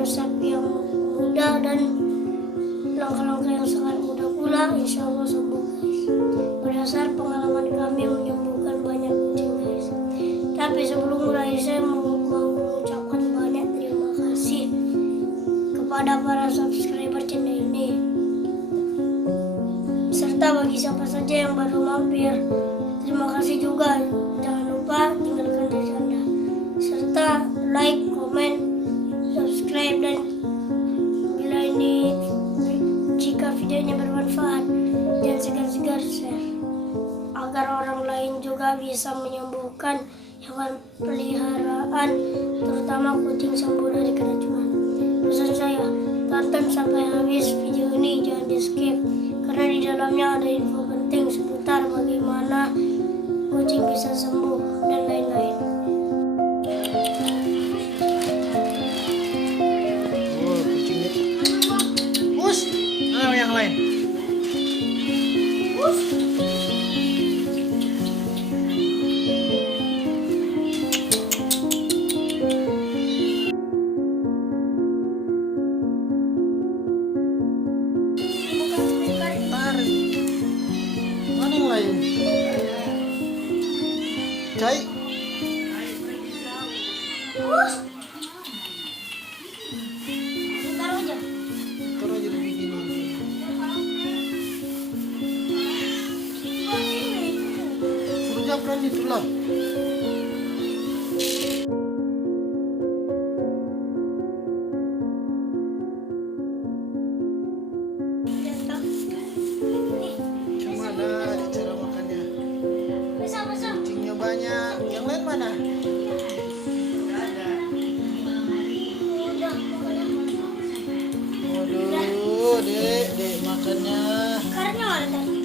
resep yang mudah dan langkah-langkah yang sangat mudah pula, insya Allah sembuh guys. Berdasar pengalaman kami menyembuhkan banyak kucing guys. Tapi sebelum mulai saya mau mengucapkan banyak terima kasih kepada para subscriber channel ini, serta bagi siapa saja yang baru mampir, terima kasih juga. Jangan lupa tinggalkan tanda, serta like, komen, subscribe, dan jika videonya bermanfaat, jangan segan-segan share agar orang lain juga bisa menyembuhkan hewan peliharaan, terutama kucing sembuh dari keracunan. Pesan saya, tonton sampai habis video ini, jangan di skip, karena di dalamnya ada info penting seputar bagaimana kucing bisa sembuh dan lain-lain. Yang lain. Mana yang lain? Cai. Taruh aja di sini. Berani itulah. Gimana cara makannya? Kucingnya banyak. Yang lain mana? Waduh, dek makannya. Karena mana tadi?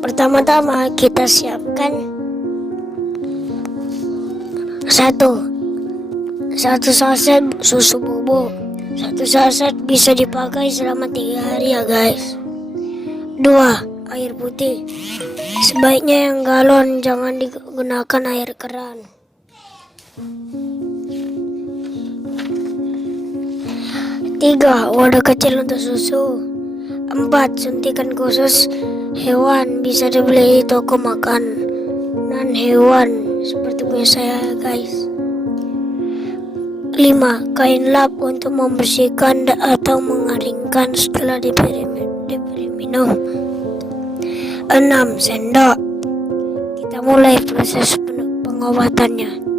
Pertama-tama kita siapkan satu saset susu bubuk. Satu saset bisa dipakai selama 3 hari ya guys. 2 air putih. Sebaiknya yang galon, jangan digunakan air keran. 3. Wadah kecil untuk susu. 4. Suntikan khusus hewan bisa dibeli di toko makan non hewan seperti punya saya guys. 5. Kain lap untuk membersihkan atau mengeringkan setelah diberi minum. 6. Sendok. Kita mulai proses pengobatannya.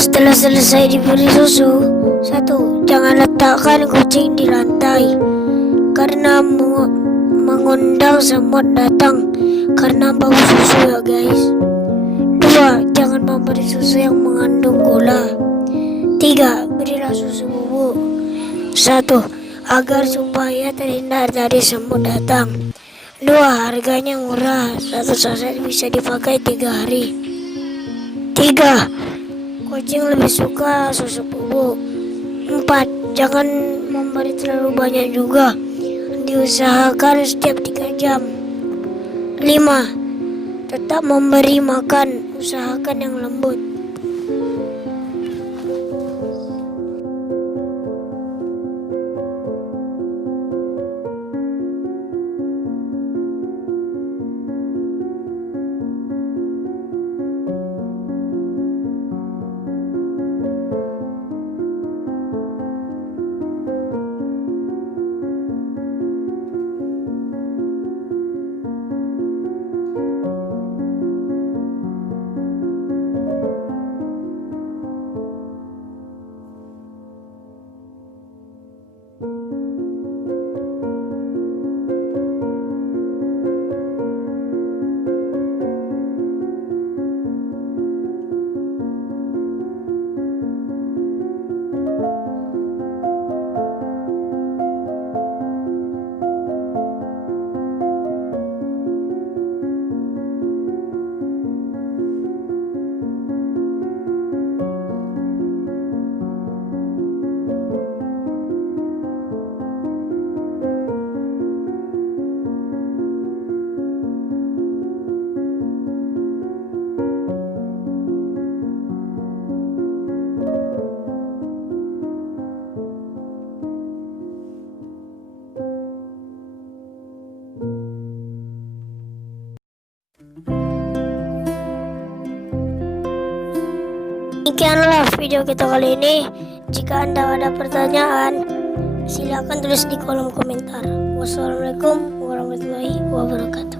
Setelah selesai diberi susu, 1. Jangan letakkan kucing di lantai karena mengundang semut datang karena bau susu ya guys. 2. Jangan memberi susu yang mengandung gula. 3. Berilah susu bubuk. 1. Agar supaya terhindar dari semut datang. 2. Harganya murah, satu saset bisa dipakai 3 hari. 3. Kucing lebih suka susu bubuk. 4. Jangan memberi terlalu banyak juga. Diusahakan setiap 3 jam. 5. Tetap memberi makan, usahakan yang lembut. Sekianlah video kita kali ini. Jika Anda ada pertanyaan, silakan tulis di kolom komentar. Wassalamualaikum warahmatullahi wabarakatuh.